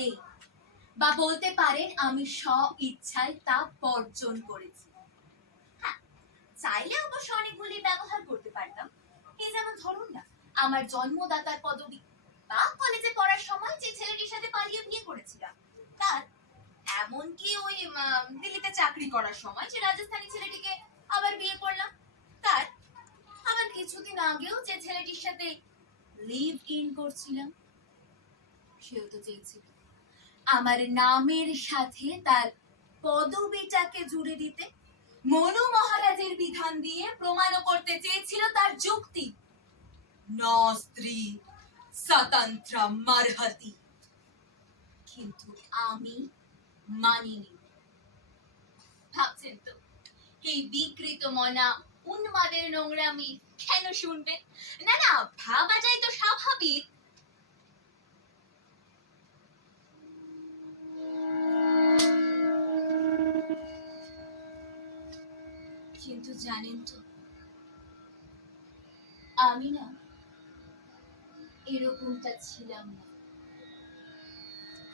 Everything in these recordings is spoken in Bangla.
নেই, বা বলতে পারেন আমি স্ব ইচ্ছায় তা বর্জন করেছি। হ্যাঁ, চাইলে অবশ্য অনেকগুলি ব্যবহার করতে পারতাম। এই যেমন ধরুন না, আমার জন্মদাতার পদবি, বা কলেজে পড়ার সময় যে ছেলেটির সাথে পালিয়ে বিয়ে করেছিলাম তার, এমনকি ওই দিল্লিতে চাকরি করার সময় যে রাজস্থানী ছেলেটিকে আবার বিয়ে করলাম তার, আবার কিছুদিন আগেও যে ছেলেটির সাথে লিভ ইন করছিলাম সেও তো চেয়েছিল আমার নামের সাথে তার পদবিটাকে জুড়ে দিতে। মনু মহারাজের বিধান দিয়ে প্রমাণও করতে চেয়েছিল তার যুক্তি, ন স্ত্রী স্বতন্ত্র মারহতি। কিন্তু আমি মানিনি। ভাবছেন তো এই বিকৃত মনা উন্মাদের নোংরামি কেন শুনবেন? না না, ভাবা যায় তো স্বাভাবিক। কিন্তু জানেন তো, আমি না এরকমটা ছিলাম না।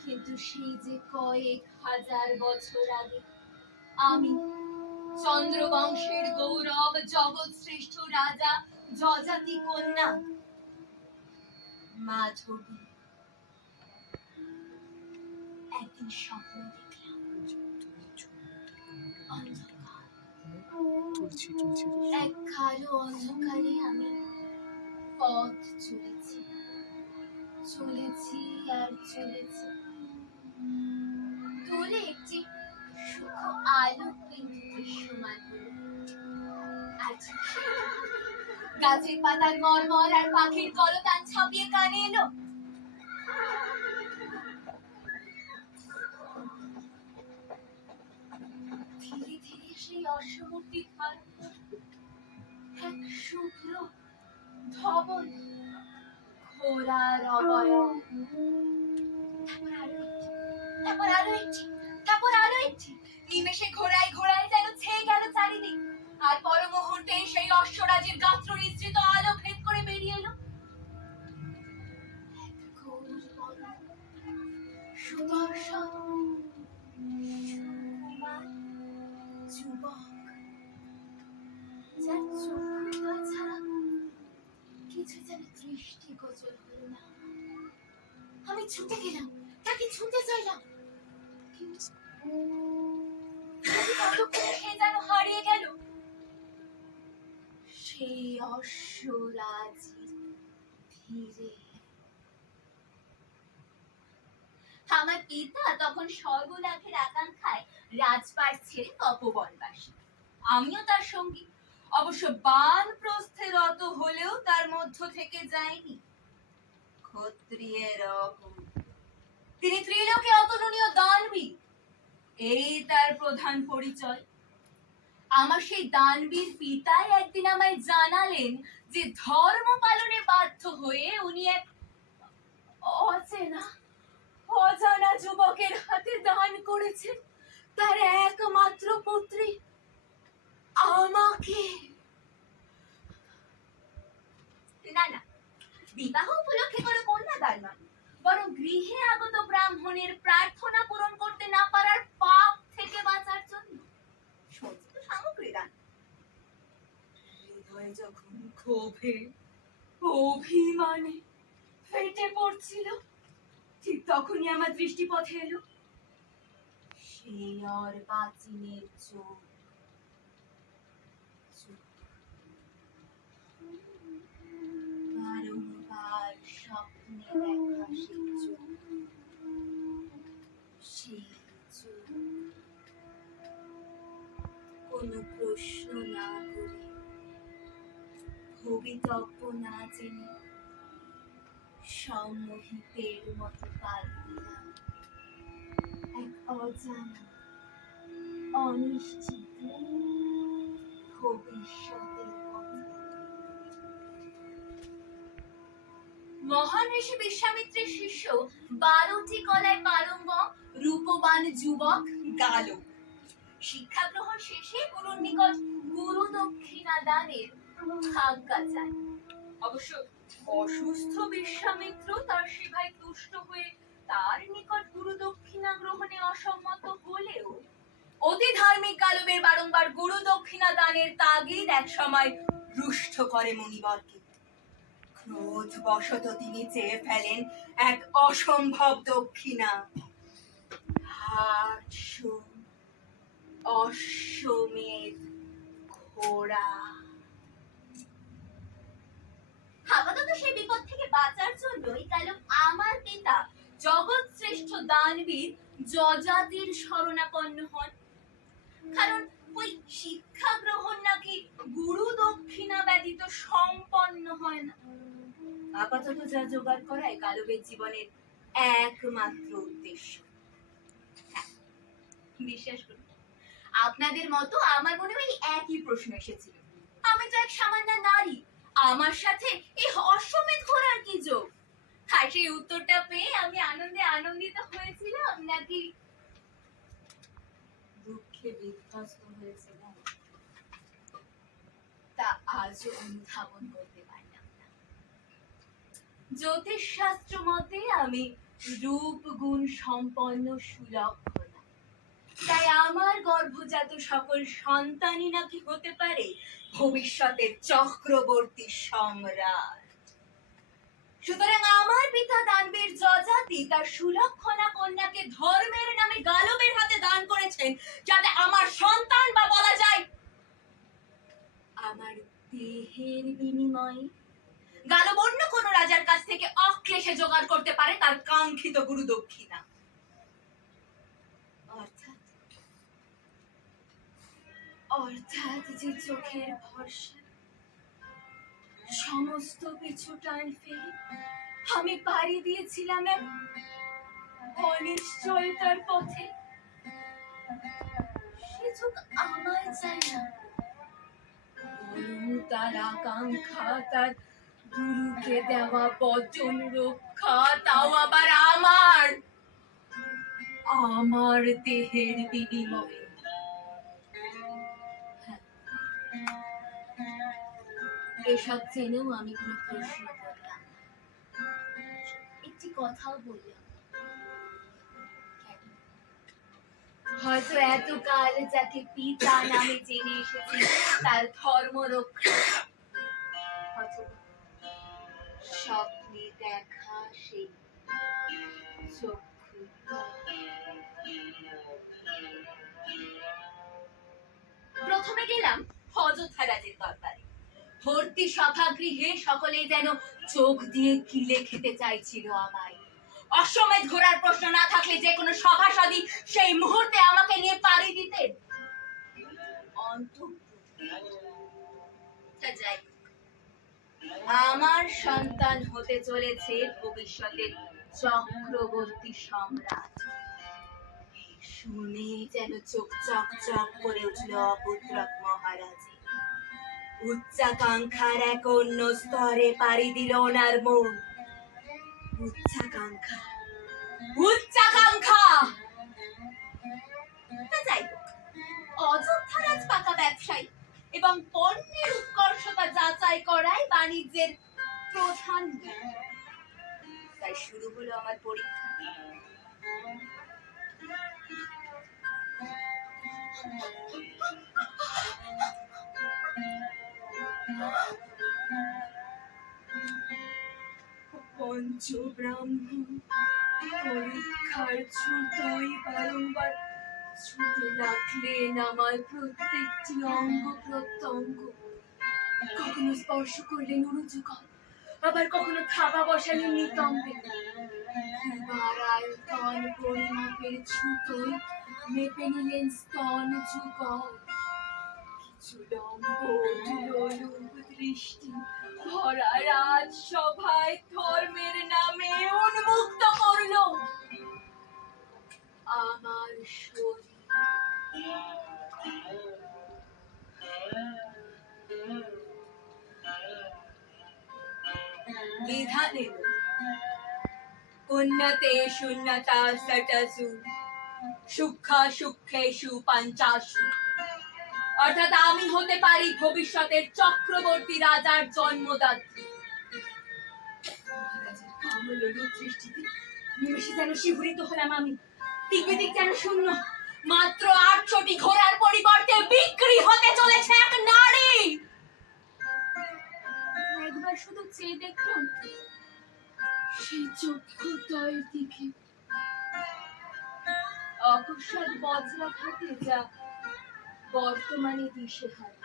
কিন্তু সেই যে কয়েক হাজার বছর আগে আমি চন্দ্রবংশের গৌরব জগৎ শ্রেষ্ঠ রাজা যযাতি কন্যা মাধবী একদিন স্বপ্ন দেখলাম। এক কালো অন্ধকারে আমি পথ চলেছি চলেছি আর চলেছি, দূরে একটি সূক্ষ্ম আলো কিন্তু দৃশ্যমান হলো। আচ্ছা, গাছের পাতার মরমর আর পাখির কলতান ছাপিয়ে কানে এলো। ধীরে ধীরে সেই অশ্বমূর্তির ধার এক শুভ্র ধবল ঘোড়ার অবয়ব, তারপর আরো একটি নিমেষে ঘোড়ায় ঘোড়ায় যেন ছেয়ে গেল চারিদিক, আর পর মুহূর্তে সেই অশ্বরাজের গাত্র নিঃসৃত আলোক ভেদ করে বেরিয়ে এলো সুদর্শন যুবক, যার চক্ষু ছাড়া কিছু যেন দৃষ্টিগোচর হলো না। আমি ছুটে গেলাম, তাকে ছুঁতে চাইলাম, কিন্তু সে যেন হারিয়ে গেল সেই অশ্বরাজির ধীরে। আমার পিতা তখন স্বর্গলাভের আকাঙ্ক্ষায় রাজপাট ছেড়ে তপবনবাসী, আমিও তার সঙ্গী। অবশ্য বানপ্রস্থে রত হলেও তার মধ্য থেকে যায়নি ক্ষত্রিয়ের রকম। তিনি ত্রিলোকে অতুলনীয় দানবীর, এই তার প্রধান পরিচয়। আমার সেই দানবীর পিতাই একদিন আমায় জানালেন যে ধর্ম পালনে বাধ্য হয়ে উনি এক অজানা যুবকের হাতে দান করেছেন তার একমাত্র পুত্রী আমাকে। না না, বিবাহ উপলক্ষে কোনো কন্যাদান নয়, বরং গৃহে আগত ব্রাহ্মণের প্রার্থনা পূরণ করতে না পারার পাপ থেকে বাঁচার জন্য সজ্জিত সামগ্রী দান। হৃদয় যখন ক্ষোভে অভিমানে ফেটে পড়ছিল, ঠিক তখনই আমার দৃষ্টিপথে এলো সেই অর্বাচীনের চোখ। বারংবার স্বপ্নে দেখা সেই চোখ, সেই চোখ কোনো প্রশ্ন না করে, ভবিতব্য না জেনে সম্মোহিতের মতো পাল দিলাম এক অজানা অনিশ্চিত ভবিষ্যতের পথে। মহান ঋষি বিশ্বামিত্রের শিষ্য 12টি কলায় পারঙ্গম রূপবান যুবক গালব শিক্ষা গ্রহণ শেষে গুরুর নিকট গুরু দক্ষিণা দানের আজ্ঞা চায়। অবশ্য অসুস্থ বিশ্বামিত্র তার সেবায় তুষ্ট হয়ে তার নিকট গুরু দক্ষিণা গ্রহণে অসম্মত হলেও অতি ধার্মিক গালবের বারংবার গুরু দক্ষিণা দানের তাগিদ এক সময় রুষ্ট করে মুনিবরকে। ক্রোধ বশত তিনি চেয়ে ফেলেন এক অসম্ভব দক্ষিণা। 800 অশ্বমেধ ঘোড়া। আপাতত সেই বিপদ থেকে বাঁচার জন্যই কাল আমার পিতা জগৎ শ্রেষ্ঠ দানবীর যযাতির শরণাপন্ন হন। কারণ ওই শিক্ষা গ্রহণ নাকি গুরু দক্ষিণা ব্যতীত সম্পন্ন হয় না। আপাতত যা জোগাড় করাই গালবের জীবনের একমাত্র উদ্দেশ্য। বিশ্বাস করুন, আপনাদের মতো আমার মনে ওই একই প্রশ্ন এসেছিল। আমি তো এক সামান্য নারী, আমার সাথে এই অশ্বমেধ ঘোড়ার কি যোগ? আর সেই উত্তরটা পেয়ে আমি আনন্দে আনন্দিত হয়েছিলাম নাকি দুঃখে বিধ্বস্ত হয়েছিলাম তা আজও অনুধাবন করতে পারলাম না। জ্যোতিষ শাস্ত্র মতে আমি রূপ গুণ সম্পন্ন সুলক্ষণা, তাই আমার গর্ভজাত সকল সন্তানই নাকি হতে পারে ভবিষ্যতের চক্রবর্তী সম্রাট। সুতরাং আমার পিতা দানবীর যযাতি তার সুলক্ষণা কন্যাকে ধর্মের নামে গালবের হাতে দান করেছেন, যাতে আমার সন্তান বা বলা যায় আমার দেহের বিনিময়ে গালব অন্য কোন রাজার কাছ থেকে অক্লেশে জোগাড় করতে পারে তার কাঙ্ক্ষিত গুরু দক্ষিণা। অর্থাৎ যে চোখের ভরসা সমস্ত পিছু টান ফেলে আমি পাড়ি দিয়েছিলাম এক অনিশ্চয়তার পথে, সে চোখ আমার চাই না, তার আকাঙ্ক্ষা তার গুরুকে দেওয়া বচন রক্ষা, তাও আবার আমার দেহের বিনিময়ে। এসব জেনেও আমি কোনো প্রশ্ন করলাম না, একটি কথাও বললাম। হয়তো এতকাল যাকে পিতা নামে জেনে এসেছি তার ধর্ম রক্ষা, স্বপ্নে দেখা সেই চক্ষু। প্রথমে গেলাম অযোধ্যা রাজের দরবারে। ভর্তি সভাগৃহে সকলেই যেন চোখ দিয়ে কিলে খেতে চাইছিল আমায়। অশ্বমেধ ঘোড়ার প্রশ্ন না থাকলে যে কোনো সভাসদই সেই মুহূর্তে আমাকে নিয়ে পাড়ি দিতেন। আমার সন্তান হতে চলেছে ভবিষ্যতের চক্রবর্তী সম্রাট। শুনে যেন চোখ চকচক করে উঠল অপুত্রক মহারাজে। উচ্চাকাঙ্ক্ষার এক অন্য স্তরে পাড়ি দিল ওনার মন। উচ্চাকাঙ্ক্ষা, উচ্চাকাঙ্ক্ষা। যাই হোক, অযোধ্যা রাজ পাকা ব্যবসায়ী এবং পণ্যের উৎকর্ষতা যাচাই করাই বাণিজ্যের প্রধান দিক। তাই শুরু হলো আমার পরীক্ষা। পঞ্চব্রাহ্মণ পরীক্ষার ছুতোই বারংবার ছুতে লাগলেন আমার প্রত্যেকটি অঙ্গ প্রত্যঙ্গ। কখনো স্পর্শ করলেন উরুযুগল, আবার কখনো থাবা বসালেন নিতম্বে। এবার আয়তন পরিমাপের ছুতোই মেপে নিলেন স্তন যুগল। কিছু লম্ব লোলুপ দৃষ্টি ভরা রাজসভায় ধর্মের নামে উন্মুক্ত করল আমার শরীর। বিধান এলো উন্নতেষু উন্নতাসু সূক্ষ্ম সূক্ষ্মেষু পঞ্চাশু। অর্থাৎ আমি হতে পারি ভবিষ্যতের চক্রবর্তী রাজার জন্মদাত্রী। মহারাজের কামলোলুপ দৃষ্টিতে নিমেষে যেন শিহরিত হলাম আমি। দিক যেন শূন্য। মাত্র 8টি ঘোড়ার পরিবর্তে বিক্রি হতে চলেছে এক নারী। একবার শুধু চেয়ে দেখলাম সেই চক্ষুদ্বয়ের দিকে। অকস্মাৎ বজ্রাঘাতে যা বর্তমানে দিশেহারা।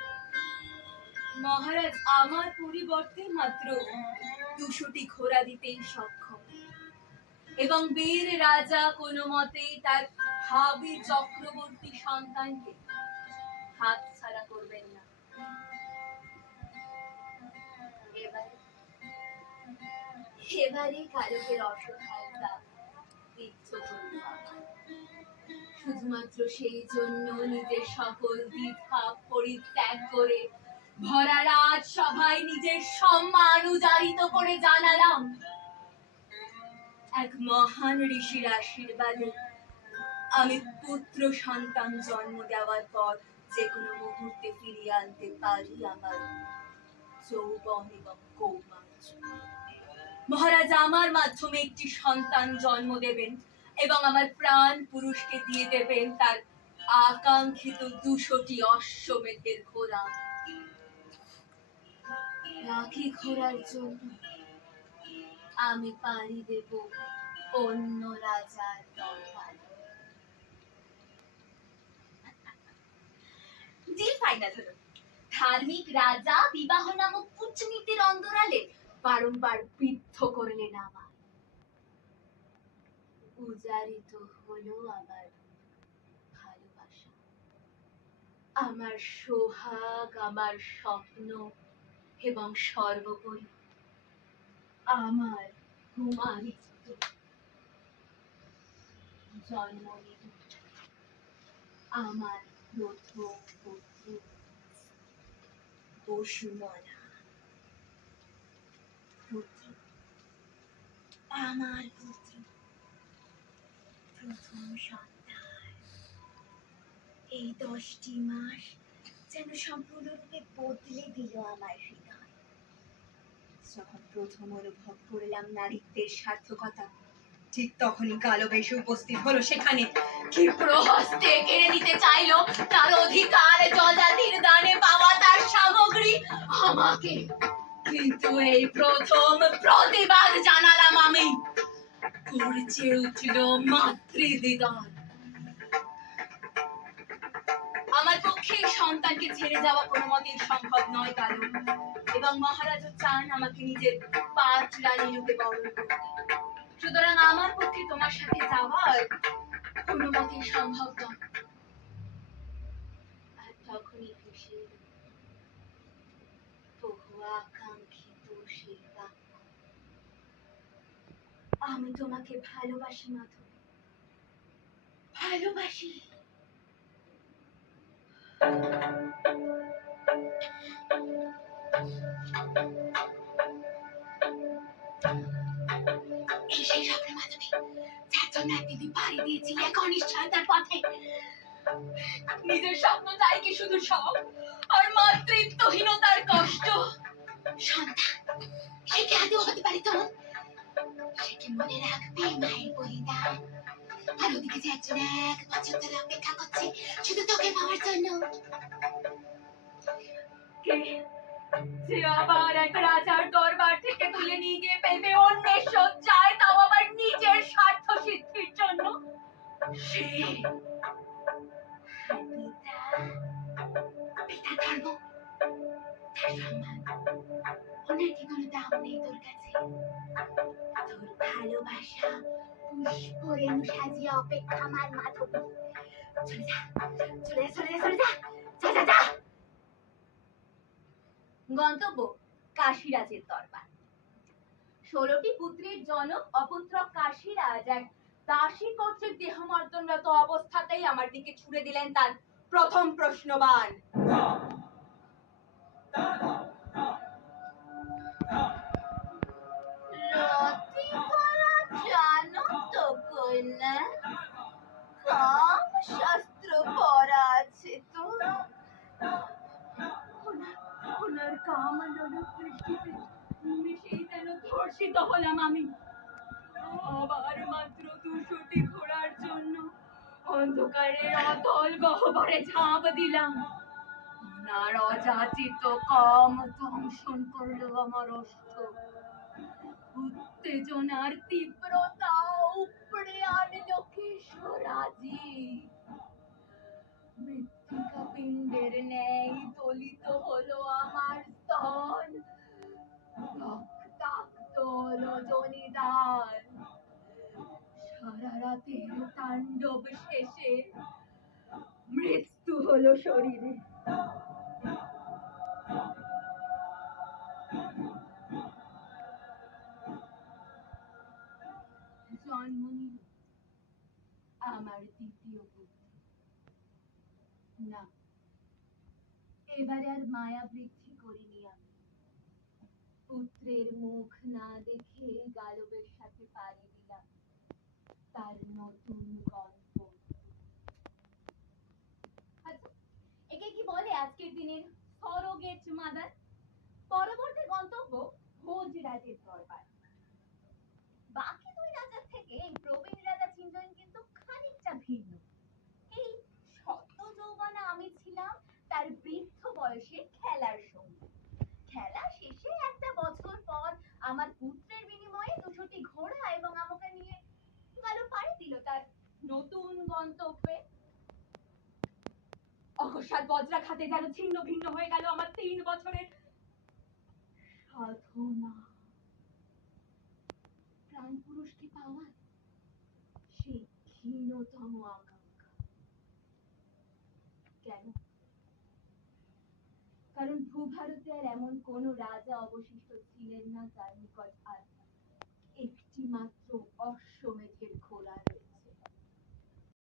মহারাজ আমার পরিবর্তে মাত্র 200টি ঘোড়া দিতেই সক্ষম, এবং বীর রাজা কোনো মতেই তার ভাবী চক্রবর্তী সন্তানকে হাতছাড়া করবেন না। এবারে কালকের অসহায়তা তীর্থ করল আমার। শুধুমাত্র সেই জন্য নিজের সকল দ্বিধা পরিত্যাগ করে ভরা রাজসভায় নিজের সম্মান উজাড়িত করে জানালাম, এক মহান ঋষির আশীর্বাদে আমি পুত্র সন্তান জন্ম দেওয়ার পর যে কোনো মুহূর্তে ফিরিয়ে আনতে পারি আমার যৌবন এবং কৌমার্য। মহারাজ আমার মাধ্যমে একটি সন্তান জন্ম দেবেন এবং আমার প্রাণ পুরুষকে দিয়ে দেবেন তার আকাঙ্ক্ষিত 200টি অশ্বমেধের ঘোড়া। বাকি ঘোড়ার জন্য আমি পাড়ি দেব অন্য রাজার দরবারে। ডিল ফাইনাল হলো। ধার্মিক রাজা বিবাহ নামক কূটনীতির অন্তরালে বারংবার বিদ্ধ করলেন আমার। উজাড়িত হলো আমার ভালোবাসা, আমার সোহাগ, আমার স্বপ্ন এবং সর্বোপরি আমার হুমায়িত জন্ম নিল আমার প্রথম পুত্র বসুমনা। পুত্র, আমার পুত্র, প্রথম সন্তান। এই 10টি মাস যেন সম্পূর্ণরূপে বদলে দিল আমার হৃদয়। যখন প্রথম অনুভব করলাম নারীত্বের সার্থকতা, ঠিক তখনই কালো বেশে উপস্থিত হলো সেখানে। ক্ষিপ্র হস্তে কেড়ে নিতে চাইলো তার অধিকার, যজাতির দানে পাওয়া তার সামগ্রী আমাকে। কিন্তু এই প্রথম প্রতিবাদ জানালাম আমি। গর্জে উঠল মাতৃদিদার। আমার পক্ষে সন্তানকে ছেড়ে যাওয়া কোনো মতেই সম্ভব নয় কালো, এবং মহারাজও চান আমাকে নিজের পাঁচ রানী রূপে বরণ করতে। সুতরাং আমার পক্ষে তোমার সাথে যাওয়ার কোনো মতেই সম্ভব নয়। আর তখনই ভেসে বহু আকাঙ্ক্ষিত সেই বাক্য, আমি তোমাকে ভালোবাসি মাধবী, ভালোবাসি। সেই স্বপ্ন মাধবী, যার জন্য একদিন পাড়ি দিয়েছিলে এক অনিশ্চয়তার পথে। নিজের স্বপ্ন চাই কি শুধু শখ আর মাতৃত্বহীনতার কষ্ট? সন্তান, সে কি আদৌ হতে পারে তো? সে কি মনে রাখবে মায়ের বলিদান? আর ওদিকে যে একজন 1 বছর ধরে অপেক্ষা করছে শুধু তোকে পাওয়ার জন্য। কে যে আবার এক রাজার দরবার থেকে তুলে নিয়ে গিয়ে ফেলবে অন্যের শয্যায়, তাও আবার নিজের স্বার্থ সিদ্ধির জন্য? সে পিতা ধর্ম, তার সম্মান, ওনার কি কোনো দাম নেই তোর কাছে? তোর ভালোবাসা পুষ্প রেণু সাজিয়ে অপেক্ষামান মাধবী। চলে যা, চলে যা, চলে যা, চলে যা, যা যা যা। গন্তব্য কাশীরাজের দরবার। 16টি পুত্রের জনক অপুত্রক কাশীরাজ এক দাসী কর্তৃক দেহমর্দনরত অবস্থাতেই আমার দিকে ছুড়ে দিলেন তার প্রথম প্রশ্নবাণ। জানো তো কন্যা, কম শাস্ত্র পড়া আছে তো? ওনার কাম দৃষ্টিতে সেই যেন ধর্ষিত হলাম আমি। সবার মাত্র 200টি ঘোড়ার জন্য অন্ধকারের অতল গহ্বরে ঝাঁপ দিলাম। ওনার অযাচিত কাম দংশন করলো আমার অস্ত্র। উত্তেজনার তীব্রতা উপড়ে আনলো কেশরাজি। মৃত্তিকা পিণ্ডের ন্যায় দলিত হলো আমার স্তন। রক্তাক্ত রজনীদার। সারা রাতের তাণ্ডব শেষে মৃত্যু হলো শরীরে। জন্ম নিল আমার দ্বিতীয় পুত্র। না, এবারে আর মায়া বৃদ্ধি করিনি আমি। পুত্রের মুখ না দেখে গালবের সাথে পাড়ি দিলাম তার নতুন গন্তব্য। আচ্ছা, একে কি বলে আজকের দিনের সরোগেট মাদার? পরবর্তী গন্তব্য ভোজরাজের দরবার। বাকি দুই রাজার থেকে এই প্রবীণ রাজা ছিলেন কিন্তু খানিকটা ভিন্ন। এই সদ্য যৌবনা আমি ছিলাম তার বৃদ্ধ বয়সে খেলার সঙ্গী। খেলা শেষে একটা বছর পর আমার পুত্রের বিনিময়ে 200টি ঘোড়া এবং আমাকে নিয়ে গেল পাড়ি দিল তার নতুন গন্তব্যে। অকস্মাৎ বজ্রাঘাতে যেন ছিন্ন ভিন্ন হয়ে গেল আমার 3 বছরের সাধনা। প্রাণ পুরুষকে পাওয়ার সেই ক্ষীণতম আকাঙ্ক্ষা। কেন? কারণ ভূভারতে আর এমন কোন রাজা অবশিষ্ট ছিলেন না যার নিকট আর একটি মাত্র অশ্বমেধের ঘোড়া রয়েছে।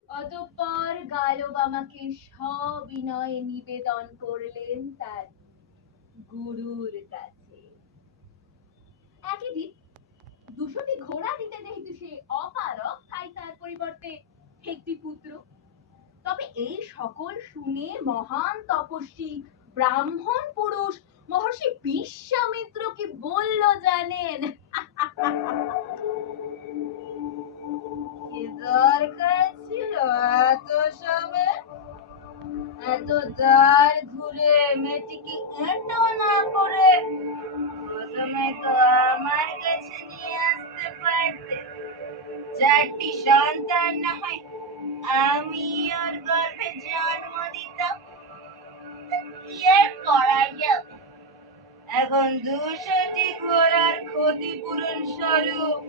অতঃপর গালব আমাকে সবিনয়ে নিবেদন করলেন তার গুরুর কাছে। একই দিন 200টি ঘোড়া দিতে যেহেতু সে অপারগ, তাই তার পরিবর্তে একটি পুত্র। তবে এই সকল শুনে মহান তপস্বী ব্রাহ্মণ পুরুষ মহর্ষি বিশ্বামিত্র কি বলল জানেন? কি দরকার ছিল এত সবে? এত দ্বার ঘুরে মেয়েটিকে এঁটো না করে প্রথমে তো আমার কাছে নিয়ে আসতে পারতে। 4টি সন্তান না হয় আমি ওর গর্ভে জন্ম দিতাম। কি আর করা যাবে? এখন 200টি ঘোড়ার ক্ষতিপূরণ স্বরূপ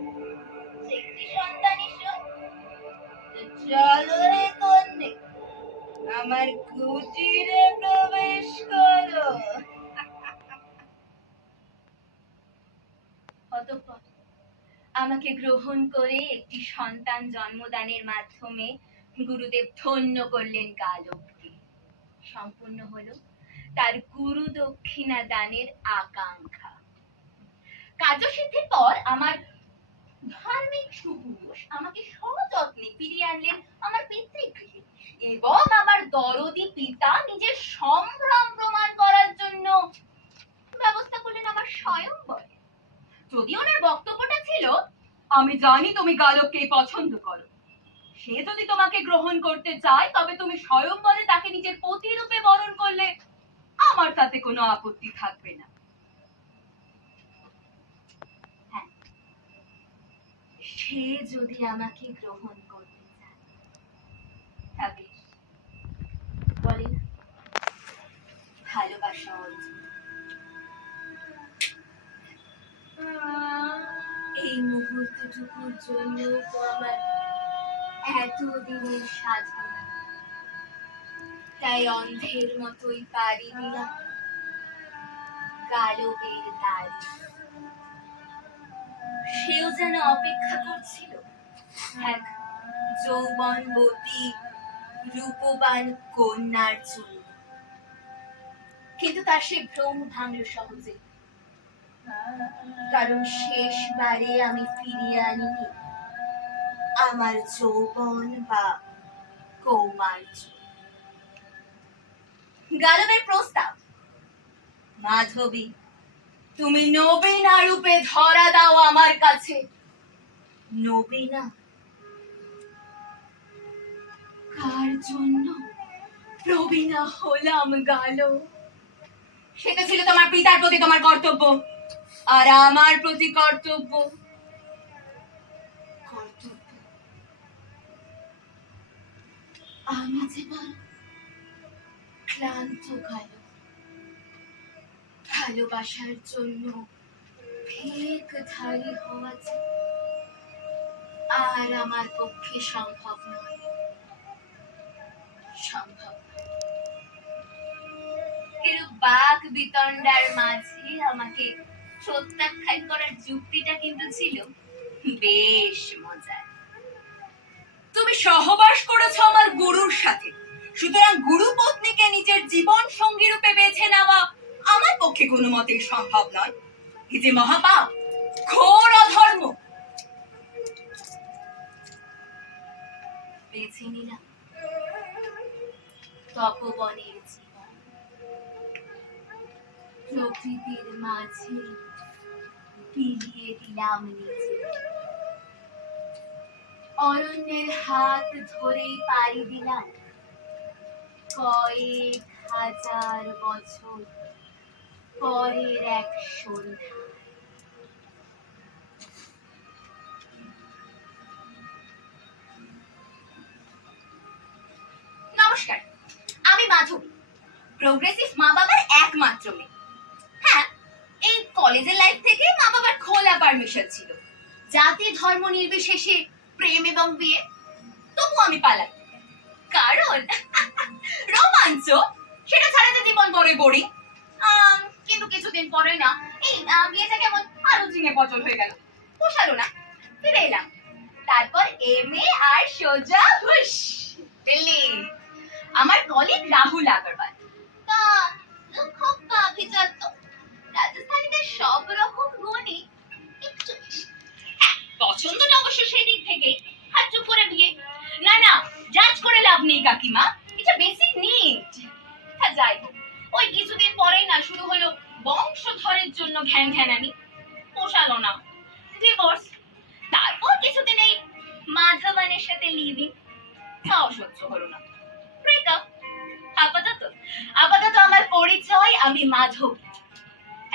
একটি সন্তানই চলো রে কন্যে, আমার কুটিরে প্রবেশ করো। অতঃপর আমাকে গ্রহণ করে একটি সন্তান জন্মদানের মাধ্যমে গুরুদেব ধন্য করলেন গালবকে। সম্পূর্ণ হলো তার গুরু দক্ষিণা দানের আকাঙ্ক্ষা। কার্যসিদ্ধির পর আমার ধার্মিক সুপুরুষ আমাকে সযত্নে ফিরিয়ে আনলেন আমার পিতৃগৃহে এবং আমার দরদি পিতা নিজের সম্ভ্রম প্রমাণ করার জন্য ব্যবস্থা করলেন আমার স্বয়ংবর। যদি ওনার বক্তব্যটা ছিল, আমি জানি তুমি গালবকে পছন্দ করো, সে যদি তোমাকে গ্রহণ করতে চায় তবে তুমি স্বয়ংবরে তাকে নিজের পতি রূপে বরণ করলে আমার তাতে কোনো আপত্তি থাকবে না। হ্যাঁ, সে যদি আমাকে গ্রহণ করতে চায় তবে বলে ভালোবাসা অর্জন। এই মুহূর্তটুকুর জন্য তো আমার এতদিনের সাধনা। তাই অন্ধের মতোই পাড়ি দিলাম গালবের দ্বারে। সেও যেন অপেক্ষা করছিল এক যৌবনবতী রূপবান কন্যার জন্য। কিন্তু তার সে ভ্রম ভাঙল সহজে, কারণ শেষবারে আমি ফিরিয়ে আনিনি আমার যৌবন বা কৌমার্য। গালবের প্রস্তাব, মাধবী তুমি নবীনা রূপে ধরা দাও আমার কাছে, নবীনা কার জন্য প্রবীণা হলাম গালো? সেটা ছিল তোমার পিতার প্রতি তোমার কর্তব্য, আর আমার প্রতি কর্তব্য আমি যে বড় ক্লান্ত কালো, ভালোবাসার জন্য ভেকধারী হওয়া যে আর আমার পক্ষে সম্ভব নয়, সম্ভব এরূপ বাক বিতণ্ডার মাঝে আমাকে প্রত্যাখ্যান করার যুক্তিটা কিন্তু ছিল বেশ মজার। তুমি সহবাস করেছো আমার গুরুর সাথে, সুতরাং গুরু পত্নীকে নিজের জীবন সঙ্গী রূপে বেছে নেওয়া আমার পক্ষে কোনো মতেই সম্ভব নয়। এই যে মহাপাপ, ঘোর অধর্ম। বেছে নিলাম তপবনের জীবন, প্রকৃতির মাঝে বিলিয়ে দিলাম নিজে। অরণ্যের হাত ধরেই পাড়ি দিলাম কয়েক হাজার বছর পরের এক সন্ধ্যা। নমস্কার, আমি মাধবী, প্রোগ্রেসিভ মা বাবার একমাত্র মেয়ে। হ্যাঁ, এই কলেজের লাইফ থেকে মা বাবার খোলা পারমিশন ছিল, জাতি ধর্ম নির্বিশেষে প্রেম এবং বিয়ে। তবু আমি পালাই, কারণ রোমাঞ্চ সেটা ছাড়া যে জীবন বড়ই বড়ি। কিন্তু কিছুদিন পরে না এই বিয়েটা কেমন আরো ঝিঙে পচল হয়ে গেল, পোষালো না, ফিরে এলাম। তারপর এমএ আর সোজা হুশ দিল্লি। আমার কলিগ রাহুল আগরওয়াল, তা খুব অভিজাত, রাজস্থানীদের সব রকম গুণই একটু বেশি। পছন্দটা অবশ্য সেই দিক থেকে, হাত চুপ করে বিয়ে। না না, জাজ করে লাভ নেই কাকিমা, এটা বেসিক নিড। যাই হোক, ওই কিছুদিন পরেই না শুরু হলো বংশধরের জন্য ঘ্যান ঘ্যানানি, পোষালো না, ডিভোর্স। তারপর কিছুদিন এই মাধবানের সাথে লিভিং, তাও সহ্য হলো না, ব্রেকআপ। আপাতত আমার পরিচয় আমি মাধব।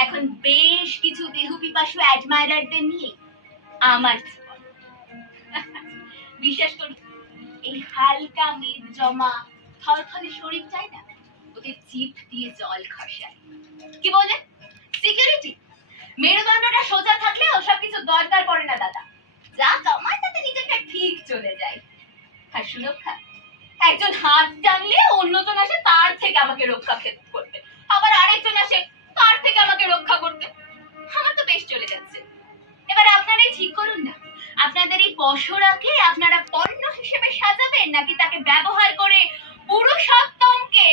এখন বেশ কিছু দেহ পিপাসু অ্যাডমায়ারারদের নিয়ে আমার জীবন। বিশ্বাস করুন, এই হালকা মেদ জমা থলথলে শরীর চাই না, ওদের চিপ দিয়ে জল খসায়। কি বলে সিকিউরিটি? মেরুদণ্ডটা সোজা থাকলে ওসব কিছু দরকার পড়ে না দাদা, যা জমায় তাতে নিজেটা ঠিক চলে যায়। আর সুরক্ষা, একজন হাত টানলে অন্যজন আসে তার থেকে আমাকে রক্ষা করতে, আবার আরেকজন আসে তার থেকে আমাকে রক্ষা করতে। আমার তো বেশ চলে যাচ্ছে। এবার আপনারাই ঠিক করুন না, আপনাদের এই পশরাকে আপনারা পণ্য হিসেবে সাজাবেন, নাকি তাকে ব্যবহার করে পুরুষোত্তমকে